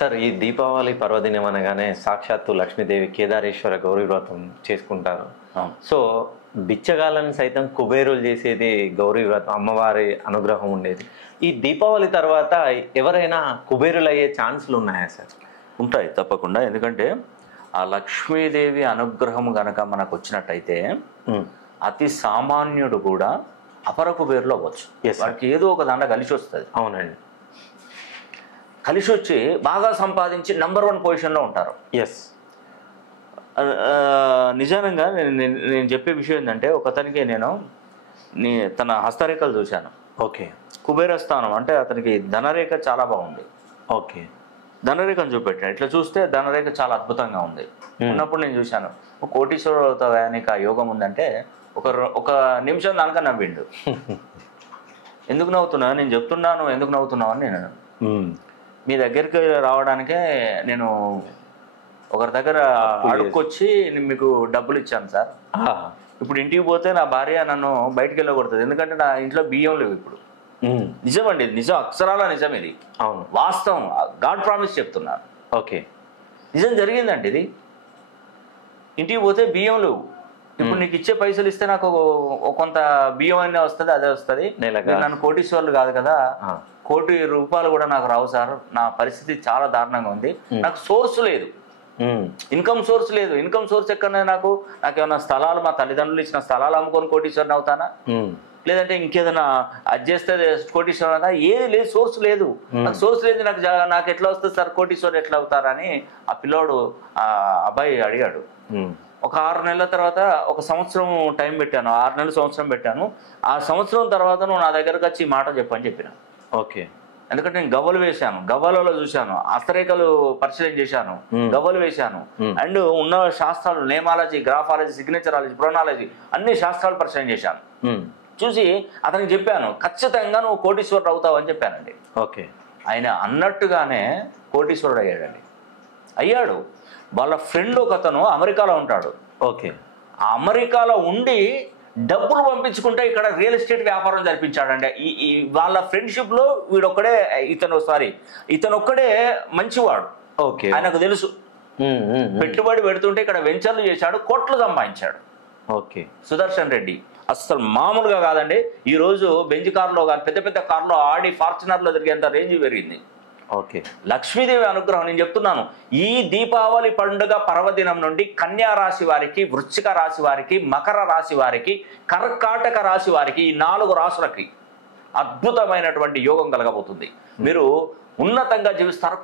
Sir ఈ దీపావళి పర్వదినం అనగానే సాక్షాత్తు లక్ష్మీదేవి కేదారేశ్వర గౌరీ వ్రతం చేసుకుంటారు. సో బిచ్చగాళ్ళని సైతం కుబేరులు చేసేది గౌరీ వ్రతం, అమ్మవారి అనుగ్రహం ఉండేది. ఈ దీపావళి తర్వాత ఎవరైనా కుబేరులు అయ్యే ఛాన్సులు ఉన్నాయా సార్? ఉంటాయి తప్పకుండా. ఎందుకంటే ఆ లక్ష్మీదేవి అనుగ్రహం గనక మనకు వచ్చినట్టయితే అతి సామాన్యుడు కూడా అపర కుబేరులు అవ్వచ్చు. వాడికి ఏదో ఒక దండ కలిసి వస్తుంది. అవునండి, కలిసి వచ్చి బాగా సంపాదించి నంబర్ 1 పొజిషన్లో ఉంటారు. ఎస్, నిజంగా నేను చెప్పే విషయం ఏంటంటే, ఒకతనికి నేను తన హస్తరేఖలు చూశాను. ఓకే, కుబేరస్థానం అంటే అతనికి ధనరేఖ చాలా బాగుంది. ఓకే, ధనరేఖను చూపెట్టాను. ఇట్లా చూస్తే ధనరేఖ చాలా అద్భుతంగా ఉంది. ఉన్నప్పుడు నేను చూశాను, కోటీశ్వరుడు అవుతావా నీకు ఆ యోగం ఉందంటే ఒక నిమిషం దానిక నవ్విండు. ఎందుకు నవ్వుతున్నా, నేను చెప్తున్నాను ఎందుకు నవ్వుతున్నావు అని నేను మీ దగ్గరికి రావడానికే నేను ఒకరి దగ్గర అడుక్కొచ్చి మీకు డబ్బులు ఇచ్చాను సార్. ఇప్పుడు ఇంటికి పోతే నా భార్య నన్ను బయటికి వెళ్ళకూడదు, ఎందుకంటే నా ఇంట్లో బియ్యం లేవు ఇప్పుడు. నిజమండి, నిజం, అక్షరాల నిజం ఇది. అవును, వాస్తవం, గాడ్ ప్రామిస్ చెప్తున్నాను. ఓకే, నిజం జరిగిందండి ఇది. ఇంటికి పోతే బియ్యం లేవు. ఇప్పుడు నీకు ఇచ్చే పైసలు ఇస్తే నాకు కొంత బియ్యం అనే వస్తుంది, అదే వస్తుంది. నన్ను కోటీశ్వర్లు కాదు కదా, కోటి రూపాయలు కూడా నాకు రావు సార్. నా పరిస్థితి చాలా దారుణంగా ఉంది. నాకు సోర్స్ లేదు, ఇన్కమ్ సోర్స్ లేదు. ఇన్కమ్ సోర్స్ ఎక్కడనే నాకేమన్నా స్థలాలు, మా తల్లిదండ్రులు ఇచ్చిన స్థలాలు అమ్ముకొని కోటీశ్వరుని అవుతానా, లేదంటే ఇంకేదైనా అది చేస్తే కోటీశ్వరు అవుతా? ఏది లేదు, సోర్స్ లేదు. నాకు సోర్స్ లేదు, నాకు ఎట్లా వస్తుంది సార్, కోటీశ్వరు ఎట్లా అవుతారని ఆ పిల్లోడు ఆ అబ్బాయి అడిగాడు. ఒక 6 నెలల తర్వాత ఒక సంవత్సరం టైం పెట్టాను, 6 నెలలు సంవత్సరం పెట్టాను. ఆ సంవత్సరం తర్వాత నువ్వు నా దగ్గరకు వచ్చి ఈ మాట చెప్పని చెప్పిన. ఓకే, ఎందుకంటే నేను గవ్వలు వేశాను, గవ్వలలో చూశాను, హస్తరేఖలు పరిశీలన చేశాను, గవ్వలు వేశాను. అండ్ ఉన్న శాస్త్రాలు, నేమాలజీ, గ్రాఫాలజీ, సిగ్నేచరాలజీ, ప్రోనాలజీ అన్ని శాస్త్రాలు పరిశీలన చేశాను. చూసి అతనికి చెప్పాను, ఖచ్చితంగా నువ్వు కోటీశ్వరుడు అవుతావు అని చెప్పానండి. ఓకే, ఆయన అన్నట్టుగానే కోటీశ్వరుడు అయ్యాడు. వాళ్ళ ఫ్రెండ్ ఒకతను అమెరికాలో ఉంటాడు. ఓకే, ఆ అమెరికాలో ఉండి డబ్బులు పంపించుకుంటే ఇక్కడ రియల్ ఎస్టేట్ వ్యాపారం జరిపించాడండి. ఈ వాళ్ళ ఫ్రెండ్షిప్ లో ఇతను ఒక్కడే మంచివాడు. ఓకే, ఆయనకు తెలుసు. పెట్టుబడి పెడుతుంటే ఇక్కడ వెంచర్లు చేశాడు, కోట్లు సంపాదించాడు. ఓకే, సుదర్శన్ రెడ్డి అసలు మామూలుగా కాదండి. ఈ రోజు బెంజ్ కార్లో కానీ పెద్ద పెద్ద కార్లో ఆడి ఫార్చునర్లో తిరిగేంత రేంజ్ పెరిగింది. ఓకే, లక్ష్మీదేవి అనుగ్రహం. నేను చెప్తున్నాను, ఈ దీపావళి పండుగ పర్వదినం నుండి కన్యా రాశి వారికి, వృశ్చిక రాశి వారికి, మకర రాశి వారికి, కర్కాటక రాశి వారికి, ఈ 4 రాశులకి అద్భుతమైనటువంటి యోగం కలగబోతుంది. మీరు ఉన్నతంగా జీవిస్తారు.